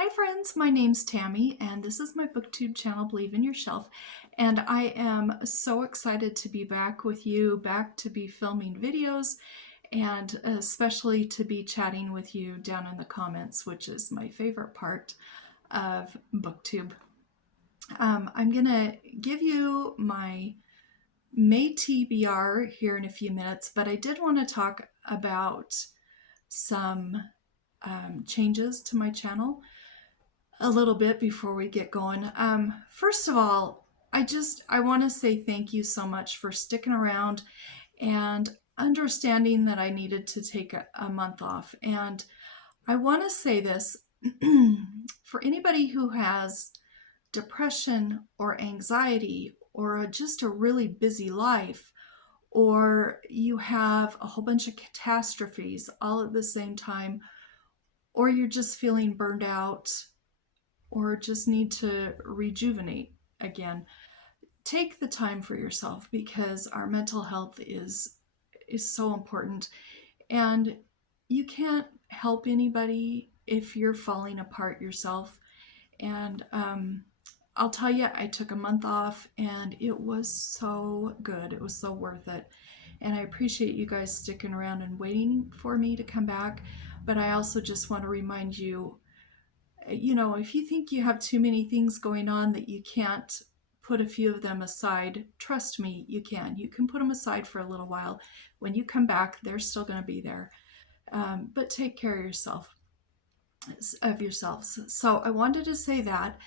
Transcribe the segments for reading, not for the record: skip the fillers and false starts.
Hi friends, my name's Tammy and this is my booktube channel, Believe in Yourself. And I am so excited to be back with you, back to be filming videos, and especially to be chatting with you down in the comments, which is my favorite part of booktube. I'm gonna give you my May TBR here in a few minutes, but I did want to talk about some changes to my channel a little bit before we get going. First of all, I want to say thank you so much for sticking around and understanding that I needed to take a month off. And I want to say this for anybody who has depression or anxiety or just a really busy life, or you have a whole bunch of catastrophes all at the same time, or you're just feeling burned out or just need to rejuvenate again, take the time for yourself because our mental health is so important. And you can't help anybody if you're falling apart yourself. And I'll tell you, I took a month off and it was so good. It was so worth it. And I appreciate you guys sticking around and waiting for me to come back. But I also just want to remind you, if you think you have too many things going on that you can't put a few of them aside, trust me, you can. You can put them aside for a little while. When you come back, they're still going to be there. But take care of yourselves. So I wanted to say that.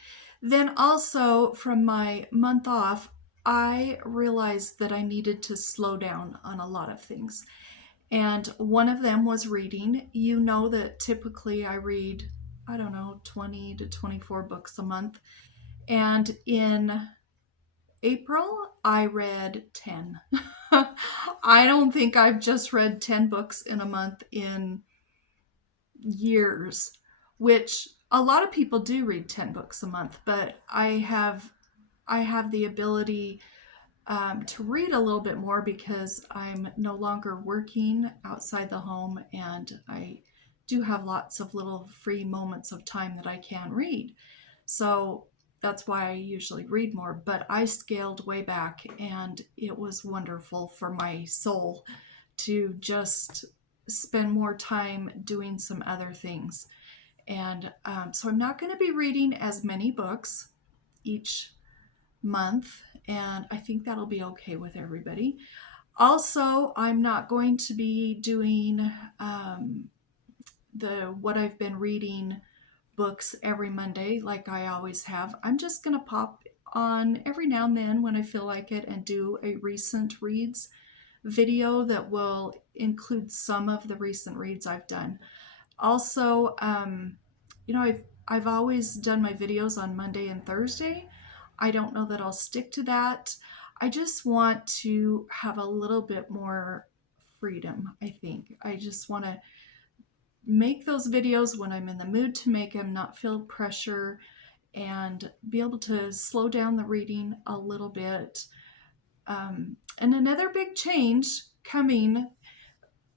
Then also from my month off, I realized that I needed to slow down on a lot of things. And one of them was reading. You know that typically I read, I don't know, 20 to 24 books a month. And in April, I read 10. I don't think I've just read 10 books in a month in years, which a lot of people do read 10 books a month, but I have the ability to read a little bit more because I'm no longer working outside the home and I do have lots of little free moments of time that I can read. So that's why I usually read more, but I scaled way back and it was wonderful for my soul to just spend more time doing some other things. And so I'm not going to be reading as many books each month, and I think that'll be okay with everybody. Also, I'm not going to be doing the what I've been reading books every Monday like I always have. I'm just going to pop on every now and then when I feel like it and do a recent reads video that will include some of the recent reads I've done. Also, I've always done my videos on Monday and Thursday. I don't know that I'll stick to that. I just want to have a little bit more freedom, I think. I just want to make those videos when I'm in the mood to make them, not feel pressure, and be able to slow down the reading a little bit. And another big change coming,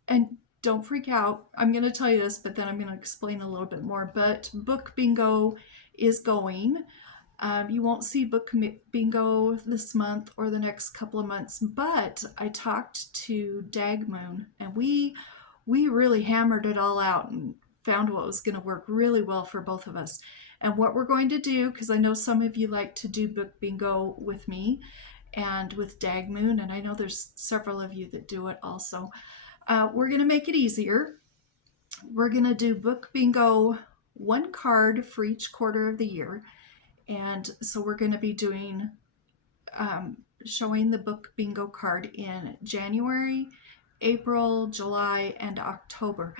and don't freak out, I'm going to tell you this, but then I'm going to explain a little bit more, but book bingo is going. You won't see book bingo this month or the next couple of months, but I talked to Dag Moon and we really hammered it all out and found what was going to work really well for both of us. And what we're going to do, because I know some of you like to do book bingo with me and with Dag Moon, and I know there's several of you that do it also. We're going to make it easier. We're going to do book bingo, one card for each quarter of the year. And so we're going to be doing, showing the book bingo card in January, April, July, and October.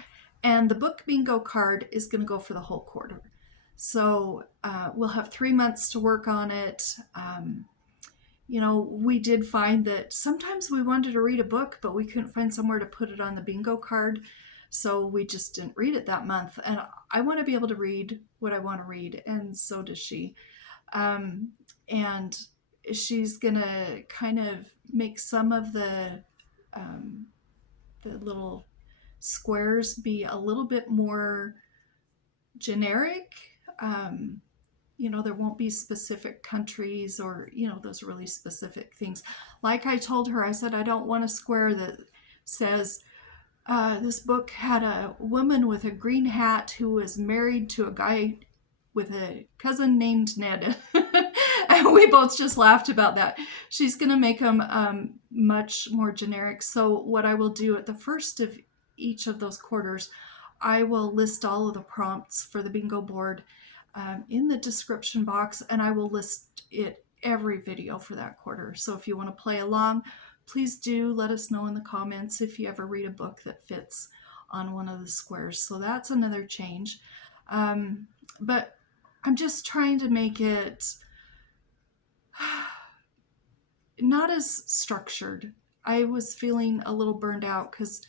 And the book bingo card is going to go for the whole quarter. So we'll have 3 months to work on it. We did find that sometimes we wanted to read a book, but we couldn't find somewhere to put it on the bingo card. So we just didn't read it that month. And I want to be able to read what I want to read, and so does she. And she's going to kind of make some of the little squares be a little bit more generic there won't be specific countries or, those really specific things. Like I told her, I said, I don't want a square that says, this book had a woman with a green hat who was married to a guy with a cousin named Ned. And we both just laughed about that. She's going to make them much more generic. So what I will do at the first of each of those quarters, I will list all of the prompts for the bingo board in the description box, and I will list it every video for that quarter. So if you want to play along, please do let us know in the comments if you ever read a book that fits on one of the squares. So that's another change. But I'm just trying to make it not as structured. I was feeling a little burned out because,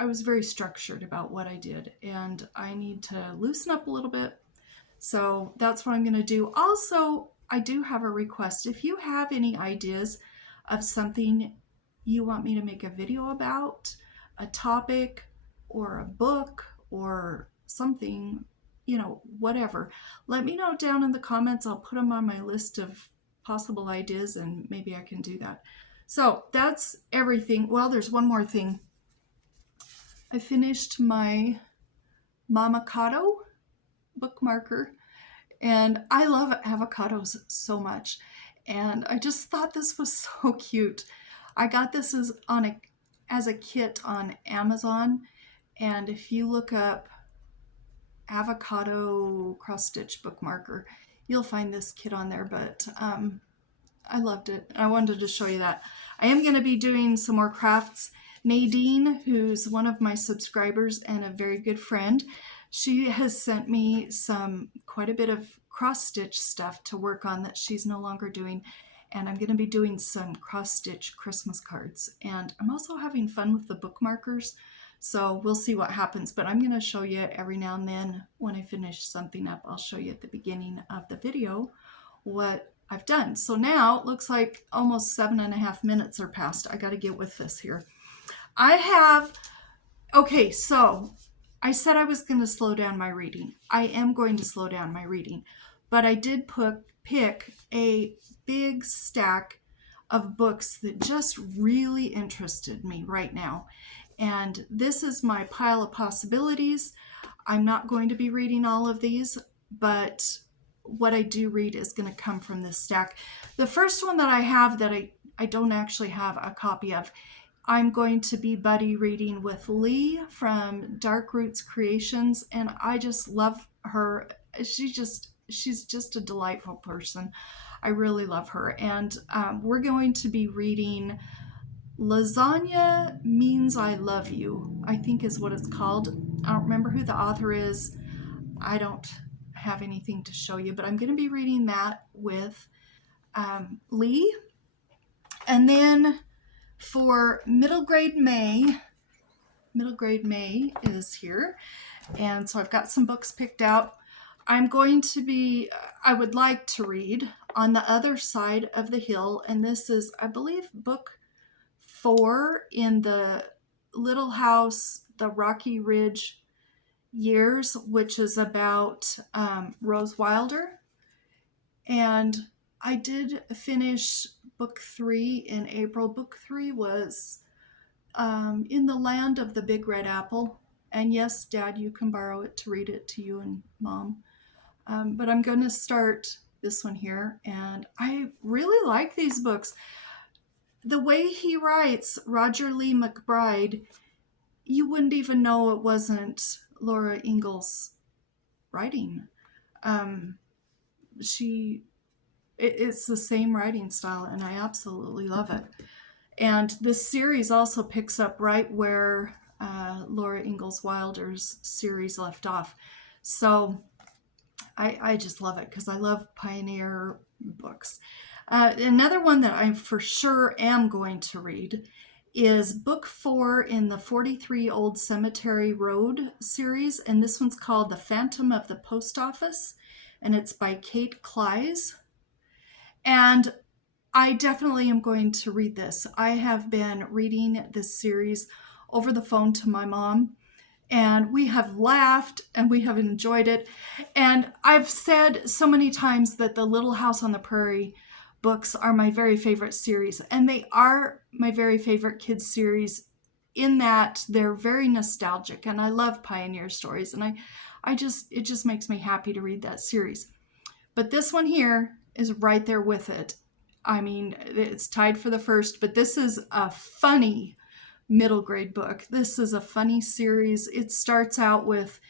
I was very structured about what I did, and I need to loosen up a little bit. So that's what I'm going to do. Also, I do have a request. If you have any ideas of something you want me to make a video about, a topic or a book or something, whatever, let me know down in the comments. I'll put them on my list of possible ideas and maybe I can do that. So that's everything. Well, there's one more thing. I finished my Mamacado bookmarker, and I love avocados so much, and I just thought this was so cute. I got this as a kit on Amazon, and if you look up avocado cross-stitch bookmarker, you'll find this kit on there, but I loved it. I wanted to show you that. I am going to be doing some more crafts. Nadine, who's one of my subscribers and a very good friend, she has sent me quite a bit of cross-stitch stuff to work on that she's no longer doing, and I'm going to be doing some cross-stitch Christmas cards. And I'm also having fun with the bookmarkers, so we'll see what happens, but I'm going to show you every now and then when I finish something up. I'll show you at the beginning of the video what I've done. So now it looks like almost 7.5 minutes are passed. I got to get with this here. Okay, so I said I was going to slow down my reading. I am going to slow down my reading, but I did pick a big stack of books that just really interested me right now. And this is my pile of possibilities. I'm not going to be reading all of these, but what I do read is going to come from this stack. The first one that I have that I don't actually have a copy of, I'm going to be buddy reading with Lee from Dark Roots Creations, and I just love her. She's just a delightful person. I really love her. And we're going to be reading Lasagna Means I Love You, I think is what it's called. I don't remember who the author is. I don't have anything to show you, but I'm going to be reading that with Lee. And then for middle grade May is here. And so I've got some books picked out. I would like to read On the Other Side of the Hill. And this is, I believe, book 4 in the Little House, the Rocky Ridge Years, which is about Rose Wilder. And I did finish book 3 in April. Book 3 was In the Land of the Big Red Apple. And yes, Dad, you can borrow it to read it to you and Mom. But I'm going to start this one here. And I really like these books. The way he writes, Roger Lee McBride, you wouldn't even know it wasn't Laura Ingalls writing. It's the same writing style, and I absolutely love it. And this series also picks up right where Laura Ingalls Wilder's series left off. So I just love it because I love pioneer books. Another one that I for sure am going to read is book 4 in the 43 Old Cemetery Road series, and this one's called The Phantom of the Post Office, and it's by Kate Klise. And I definitely am going to read this. I have been reading this series over the phone to my mom, And we have laughed and we have enjoyed it. And I've said so many times that the Little House on the Prairie books are my very favorite series. And they are my very favorite kids series in that they're very nostalgic. And I love pioneer stories. And it just makes me happy to read that series. But this one here is right there with it. I mean, it's tied for the first, but this is a funny middle grade book. This is a funny series. It starts out with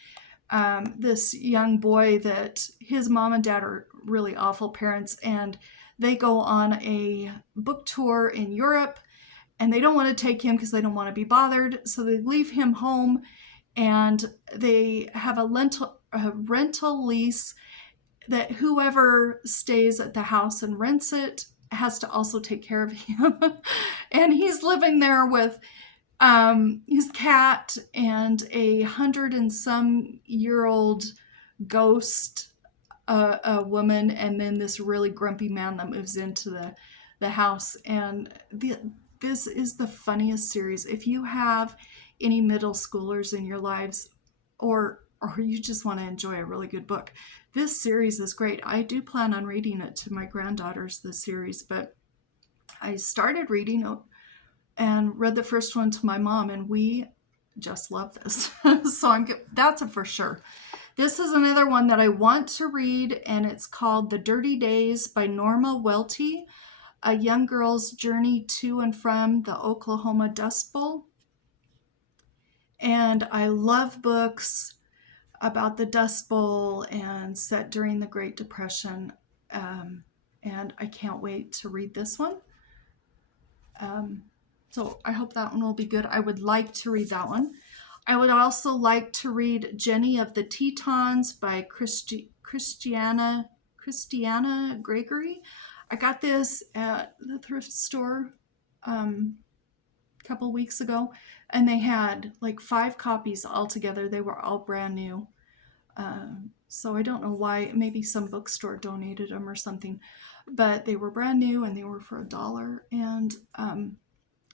this young boy that his mom and dad are really awful parents, and they go on a book tour in Europe, and they don't want to take him because they don't want to be bothered. So they leave him home, and they have a rental lease that whoever stays at the house and rents it has to also take care of him. And he's living there with his cat and 100-and-some-year-old ghost, a woman, and then this really grumpy man that moves into the house. And this is the funniest series. If you have any middle schoolers in your lives, or you just want to enjoy a really good book, this series is great. I do plan on reading it to my granddaughters, this series, but I started reading it and read the first one to my mom, and we just love this. So that's a for sure. This is another one that I want to read, and it's called The Dirty Days by Norma Welty, a young girl's journey to and from the Oklahoma Dust Bowl. And I love books about the Dust Bowl and set during the Great Depression. And I can't wait to read this one. So I hope that one will be good. I would like to read that one. I would also like to read Jenny of the Tetons by Kristiana Gregory. I got this at the thrift store a couple weeks ago, and they had like 5 copies altogether. They were all brand new. So I don't know why. Maybe some bookstore donated them or something. But they were brand new, and they were for $1. And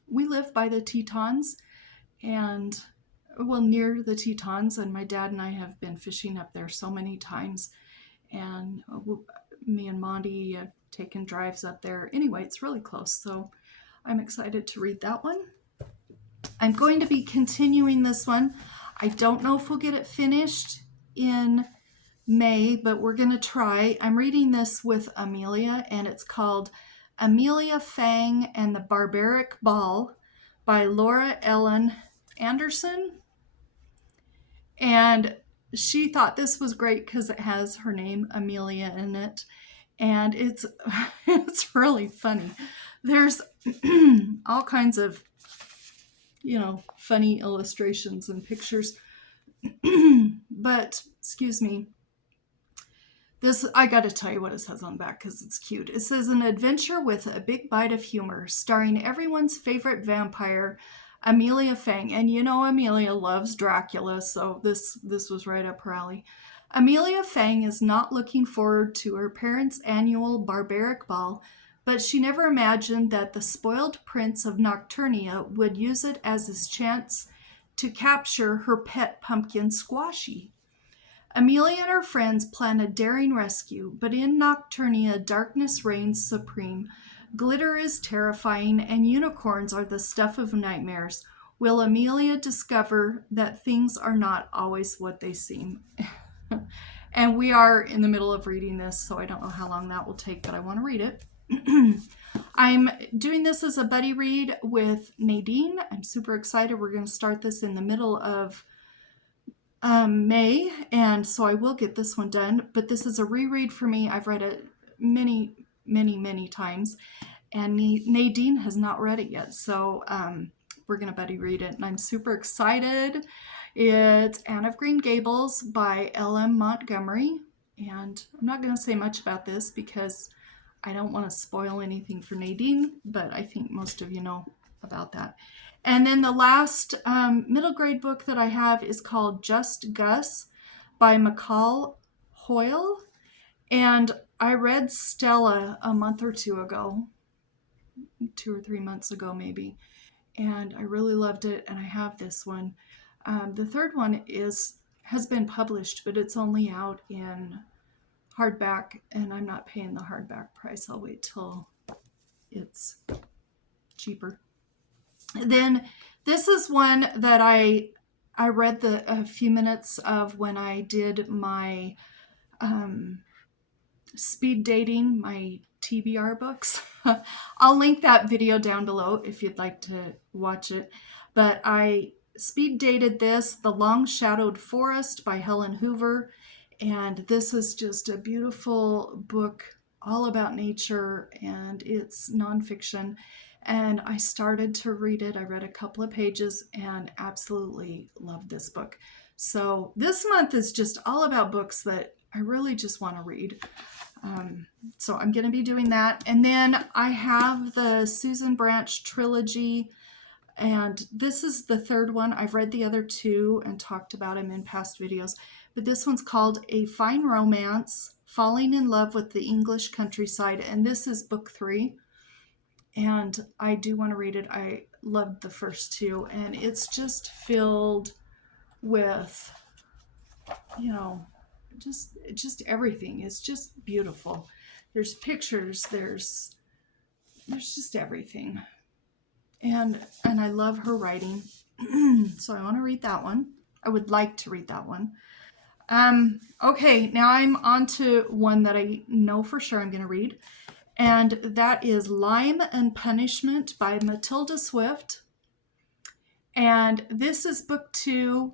we live by the Tetons, and near the Tetons, and my dad and I have been fishing up there so many times, and me and Monty have taken drives up there. Anyway, it's really close, so I'm excited to read that one. I'm going to be continuing this one. I don't know if we'll get it finished in May, but we're going to try. I'm reading this with Amelia, and it's called Amelia, Fang, and the Barbaric Ball by Laura Ellen Anderson. And she thought this was great because it has her name, Amelia, in it. And it's really funny. There's all kinds of, funny illustrations and pictures. But, excuse me. This, I got to tell you what it says on the back because it's cute. It says, an adventure with a big bite of humor, starring everyone's favorite vampire, Amelia Fang. And Amelia loves Dracula, so this was right up her alley. Amelia Fang is not looking forward to her parents' annual Barbaric Ball, but she never imagined that the spoiled prince of Nocturnia would use it as his chance to capture her pet pumpkin Squashy. Amelia and her friends plan a daring rescue, but in Nocturnia, darkness reigns supreme. Glitter is terrifying, and unicorns are the stuff of nightmares. Will Amelia discover that things are not always what they seem? And we are in the middle of reading this, so I don't know how long that will take, but I want to read it. I'm doing this as a buddy read with Nadine. I'm super excited. We're going to start this in the middle of May, and so I will get this one done, but this is a reread for me. I've read it many times, and Nadine has not read it yet, so we're gonna buddy read it, and I'm super excited. It's Anne of Green Gables by L.M. Montgomery, and I'm not gonna say much about this because I don't want to spoil anything for Nadine, but I think most of you know about that. And then the last middle grade book that I have is called Just Gus by McCall Hoyle. And I read Stella a month or 2 ago, 2 or 3 months ago maybe. And I really loved it, and I have this one. The third one has been published, but it's only out in hardback, and I'm not paying the hardback price. I'll wait till it's cheaper. Then this is one that I read a few minutes of when I did my speed dating, my TBR books. I'll link that video down below if you'd like to watch it. But I speed dated this, The Long Shadowed Forest by Helen Hoover. And this is just a beautiful book all about nature, and it's nonfiction. And I started to read it. I read a couple of pages and absolutely loved this book. So this month is just all about books that I really just want to read. So I'm going to be doing that. And then I have the Susan Branch trilogy, and this is the third one. I've read the other two and talked about them in past videos, but this one's called A Fine Romance, Falling in Love with the English Countryside, and this is book 3. And I do want to read it. I loved the first two, and it's just filled with, you know, just everything. It's just beautiful. There's pictures, there's just everything. And I love her writing. So I want to read that one. I would like to read that one. Okay, now I'm on to one that I know for sure I'm going to read. And that is Lime and Punishment by Matilda Swift. And this is book 2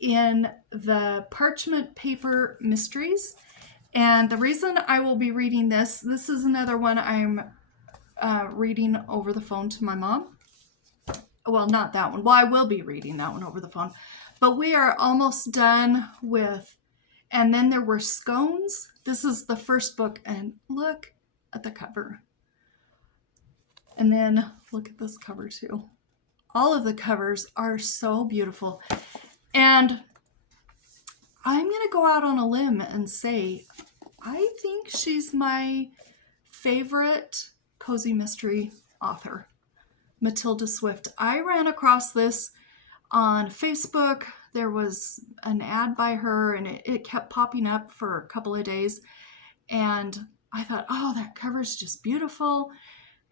in the Parchment Paper Mysteries. And the reason I will be reading this is another one I'm reading over the phone to my mom. Well, not that one. Well, I will be reading that one over the phone. But we are almost done with, and then there were Scones. This is the first book, and look at the cover. And then look at this cover too. All of the covers are so beautiful. And I'm going to go out on a limb and say, I think she's my favorite cozy mystery author, Matilda Swift. I ran across this on Facebook. There was an ad by her, and it kept popping up for a couple of days. And I thought, oh, that cover's just beautiful.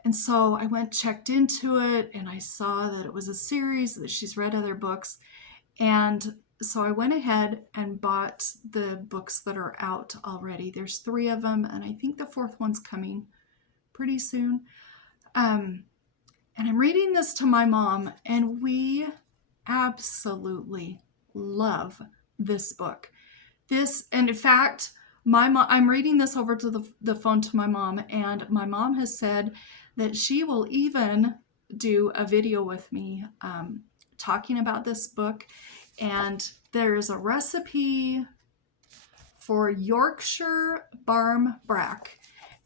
And so I went, checked into it, and I saw that it was a series, that she's read other books. And so I went ahead and bought the books that are out already. There's 3 of them, and I think the 4th one's coming pretty soon. And I'm reading this to my mom, and we absolutely love this book. And in fact, my mom, I'm reading this over to the phone to my mom, and my mom has said that she will even do a video with me talking about this book. And there's a recipe for Yorkshire Barbaric.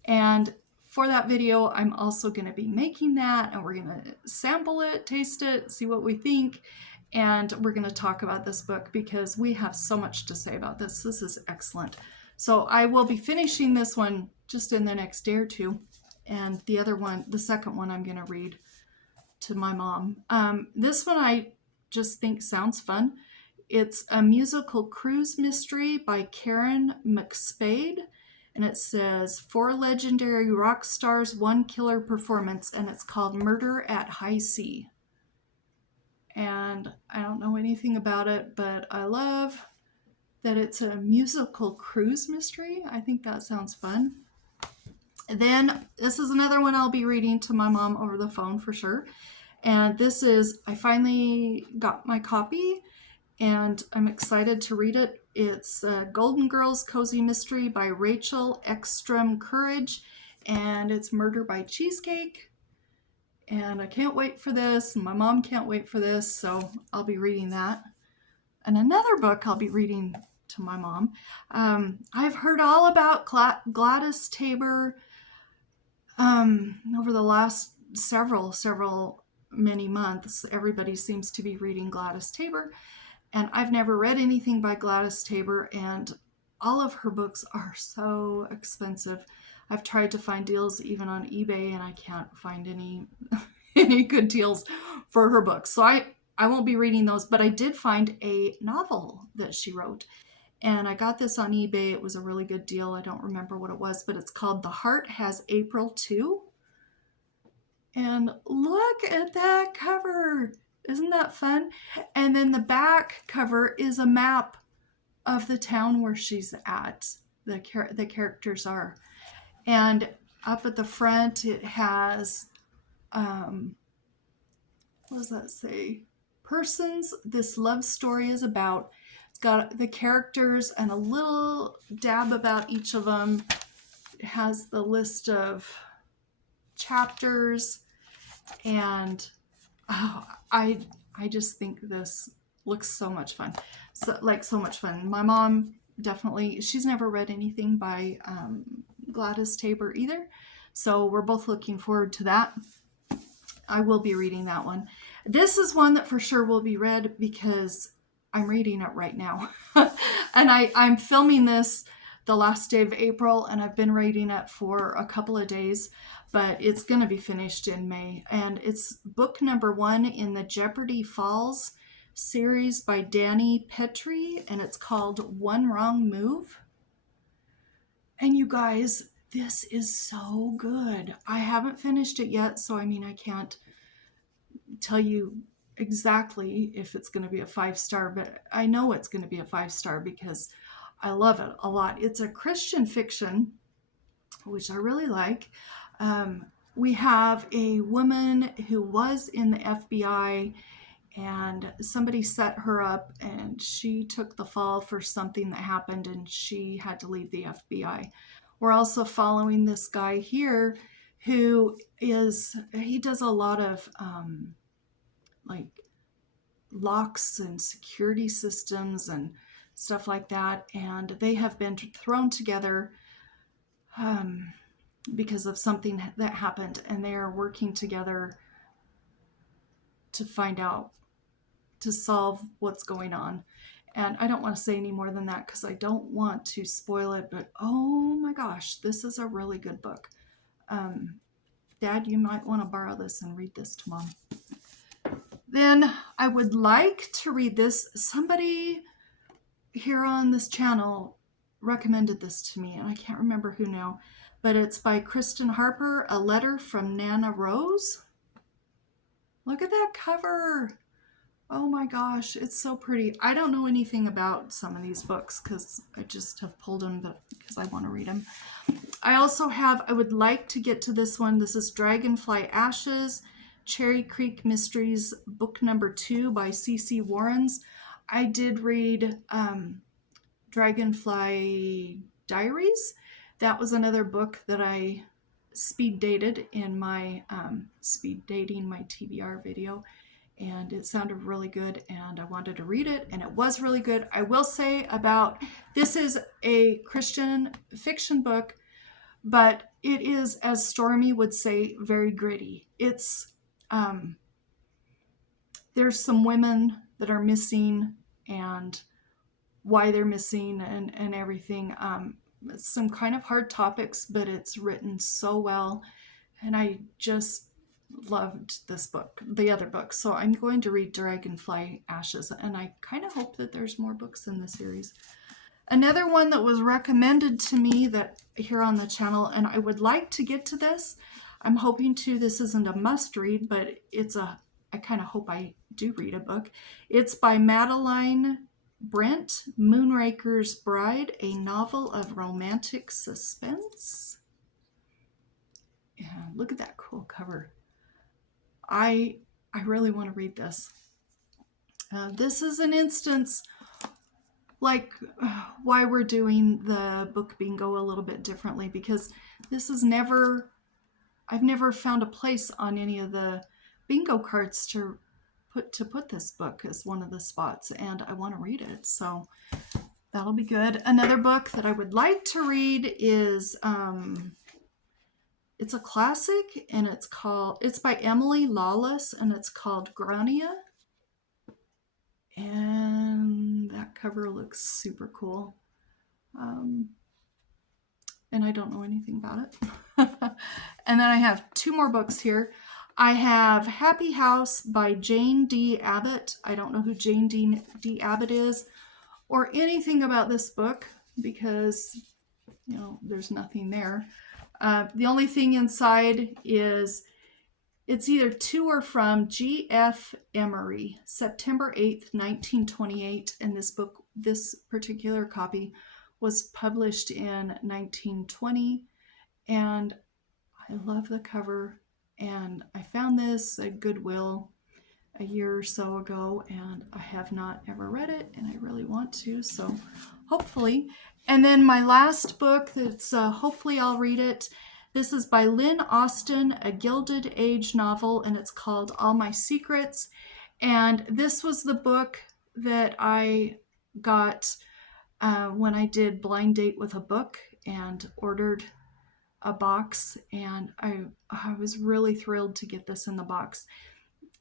And for that video, I'm also going to be making that, and we're going to sample it, taste it, see what we think. And we're going to talk about this book because we have so much to say about this. This is excellent. So I will be finishing this one just in the next day or two. And the other one, the second one, I'm going to read to my mom. This one I just think sounds fun. It's a musical cruise mystery by Karen McSpade. And it says 4 legendary rock stars, 1 killer performance. And it's called Murder at High Sea. And I don't know anything about it, but I love that it's a musical cruise mystery. I think that sounds fun. Then this is another one I'll be reading to my mom over the phone for sure. And this is, I finally got my copy and I'm excited to read it. It's Golden Girls Cozy Mystery by Rachel Ekstrom Courage, and it's Murder by Cheesecake. And I can't wait for this. My mom can't wait for this, so I'll be reading that. And another book I'll be reading to my mom. I've heard all about Gladys Tabor over the last many months. Everybody seems to be reading Gladys Tabor, and I've never read anything by Gladys Tabor, and all of her books are so expensive. I've tried to find deals even on eBay, and I can't find any good deals for her books. So I won't be reading those, but I did find a novel that she wrote. And I got this on eBay. It was a really good deal. I don't remember what it was, but it's called The Heart Has April Too. And look at that cover. Isn't that fun? And then the back cover is a map of the town where she's at. The characters are. And up at the front, it has, what does that say? Persons this love story is about. It's got the characters and a little dab about each of them. It has the list of chapters, and I just think this looks so much fun. So much fun. My mom definitely, she's never read anything by Gladys Tabor either, so we're both looking forward to that. I will be reading that one. This is one that for sure will be read because I'm reading it right now. And I'm filming this the last day of April, and I've been reading it for a couple of days, but it's going to be finished in May. And it's book number 1 in the Jeopardy Falls series by Dani Pettrey, and it's called One Wrong Move. And you guys, this is so good. I haven't finished it yet, so I mean, I can't tell you exactly if it's going to be a 5-star, but I know it's going to be a 5-star because I love it a lot. It's a Christian fiction, which I really like. We have a woman who was in the FBI, and somebody set her up, and she took the fall for something that happened, and she had to leave the FBI. We're also following this guy here who he does a lot of like locks and security systems and stuff like that, and they have been thrown together because of something that happened, and they are working together to find out, to solve what's going on. And I don't want to say any more than that because I don't want to spoil it, but oh my gosh, this is a really good book. Dad, you might want to borrow this and read this to Mom. Then I would like to read this. Somebody here on this channel recommended this to me, and I can't remember who now, but it's by Kristin Harper, A Letter from Nana Rose. Look at that cover. Oh my gosh, it's so pretty. I don't know anything about some of these books because I just have pulled them because I want to read them. I would like to get to this one. This is Dragonfly Ashes, Cherry Creek Mysteries, book number 2 by C.C. Warrens. I did read Dragonfly Diaries. That was another book that I speed dated in my speed dating my TBR video, and it sounded really good, and I wanted to read it, and it was really good. I will say about this is a Christian fiction book, but it is, as Stormy would say, very gritty. It's there's some women that are missing and why they're missing and everything. Some kind of hard topics, but it's written so well, and I just loved this book, the other book. So I'm going to read Dragonfly Ashes, and I kind of hope that there's more books in the series. Another one that was recommended to me that here on the channel, and I would like to get to this. I'm hoping to, this isn't a must read, but I kind of hope I do read a book. It's by Mariline Brent, Moonraker's Bride, a novel of romantic suspense. Yeah, look at that cool cover. I really want to read this. This is an instance like why we're doing the book bingo a little bit differently, because this is I've never found a place on any of the bingo cards to put this book as one of the spots, and I want to read it, so that'll be good. Another book that I would like to read is it's a classic, and it's by Emily Lawless, and it's called Grania. And that cover looks super cool. And I don't know anything about it. And then I have 2 more books here. I have Happy House by Jane D. Abbott. I don't know who Jane D. Abbott is or anything about this book because, you know, there's nothing there. The only thing inside is it's either to or from G.F. Emery, September 8th, 1928. And this particular copy was published in 1920. And I love the cover. And I found this at Goodwill a year or so ago, and I have not ever read it, and I really want to, so hopefully. And then my last book that's hopefully I'll read it. This is by Lynn Austen, a Gilded Age novel, and it's called All My Secrets. And this was the book that I got when I did Blind Date with a Book and ordered a box, and I was really thrilled to get this in the box.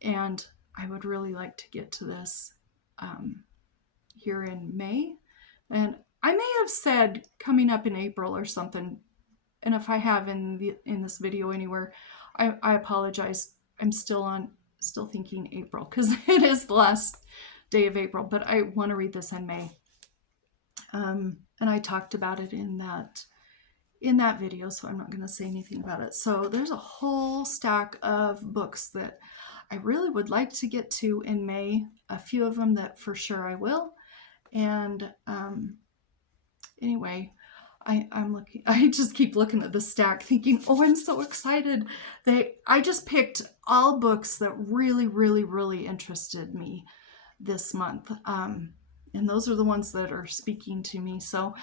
And I would really like to get to this here in May. And I may have said coming up in April or something. And if I have in this video anywhere, I apologize. I'm still thinking April because it is the last day of April. But I want to read this in May. And I talked about it in that video, so I'm not going to say anything about it. So there's a whole stack of books that I really would like to get to in May, a few of them that for sure I will. And anyway, I just keep looking at the stack thinking, oh, I'm so excited. I just picked all books that really, really, really interested me this month. And those are the ones that are speaking to me. So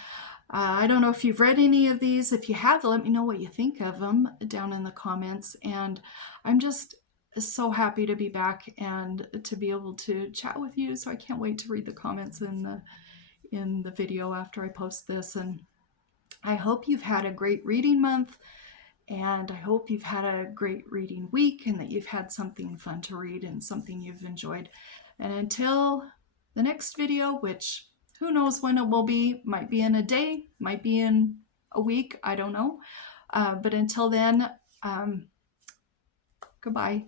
I don't know if you've read any of these. If you have, let me know what you think of them down in the comments. And I'm just so happy to be back and to be able to chat with you. So I can't wait to read the comments in the video after I post this. And I hope you've had a great reading month, and I hope you've had a great reading week and that you've had something fun to read and something you've enjoyed. And until the next video, which who knows when it will be, might be in a day, might be in a week, I don't know. But until then, goodbye.